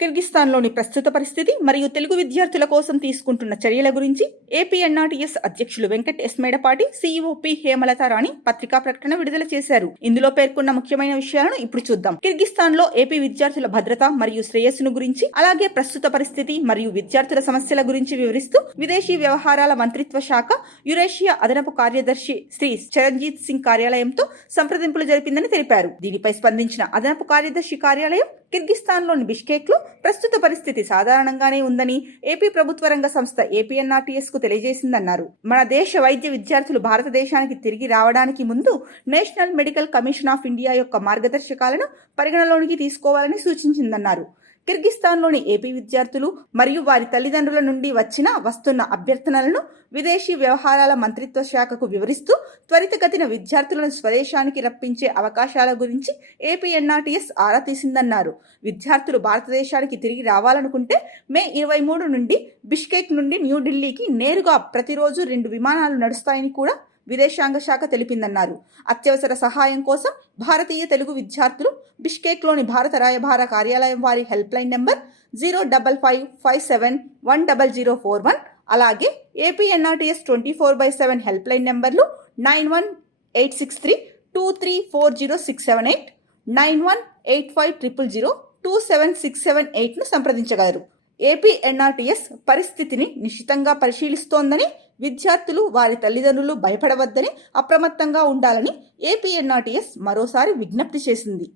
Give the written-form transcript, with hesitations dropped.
కిర్గిస్థాన్లోని ప్రస్తుత పరిస్థితి మరియు తెలుగు విద్యార్థుల కోసం తీసుకుంటున్న చర్యల గురించి ఏపీ ఎన్ఆర్టీఎస్ అధ్యక్షులు Venkat S Medapati, CEO P Hemalatha Rani పత్రికా ప్రకటన విడుదల చేశారు. ఇందులో పేర్కొన్న ముఖ్యమైన విషయాలను ఇప్పుడు చూద్దాం. కిర్గిస్థాన్లో ఏపీ విద్యార్థుల భద్రత మరియు శ్రేయస్సును గురించి, అలాగే ప్రస్తుత పరిస్థితి మరియు విద్యార్థుల సమస్యల గురించి వివరిస్తూ విదేశీ వ్యవహారాల మంత్రిత్వ శాఖ యురేషియా అదనపు కార్యదర్శి శ్రీ చరణ్జీత్ సింగ్ కార్యాలయంతో సంప్రదింపులు జరిపిందని తెలిపారు. దీనిపై స్పందించిన అదనపు కార్యదర్శి కార్యాలయం కిర్గిస్థాన్లోని బిష్కేక్లో ప్రస్తుత పరిస్థితి సాధారణంగానే ఉందని ఏపీ ప్రభుత్వ రంగ సంస్థ ఏపీఎన్ఆర్టీఎస్ కు తెలియజేసిందన్నారు. మన దేశ వైద్య విద్యార్థులు భారతదేశానికి తిరిగి రావడానికి ముందు national medical commission of India యొక్క మార్గదర్శకాలను పరిగణలోనికి తీసుకోవాలని సూచించిందన్నారు. కిర్గిస్థాన్లోని ఏపీ విద్యార్థులు మరియు వారి తల్లిదండ్రుల నుండి వస్తున్న అభ్యర్థనలను విదేశీ వ్యవహారాల మంత్రిత్వ శాఖకు వివరిస్తూ త్వరితగతిన విద్యార్థులను స్వదేశానికి రప్పించే అవకాశాల గురించి ఏపీఎన్ఆర్టీఎస్ ఆరా తీసిందన్నారు. విద్యార్థులు భారతదేశానికి తిరిగి రావాలనుకుంటే మే 23 నుండి బిష్కేక్ నుండి న్యూఢిల్లీకి నేరుగా ప్రతిరోజు 2 విమానాలు నడుస్తాయని కూడా విదేశాంగ శాఖ తెలిపిందన్నారు. అత్యవసర సహాయం కోసం భారతీయ తెలుగు విద్యార్థులు బిష్కేక్లోని భారత రాయబార కార్యాలయం వారి హెల్ప్ లైన్ నెంబర్ 05557100041, అలాగే ఏపీఎన్ఆర్టీఎస్ 24/7 హెల్ప్ లైన్ నెంబర్లు 918632340678, 918500027678ను సంప్రదించగలరు. ఏపీఎన్ఆర్టీఎస్ పరిస్థితిని నిశితంగా పరిశీలిస్తోందని, విద్యార్థులు వారి తల్లిదండ్రులు భయపడవద్దని, అప్రమత్తంగా ఉండాలని ఏపీఎన్ఆర్టీఎస్ మరోసారి విజ్ఞప్తి చేసింది.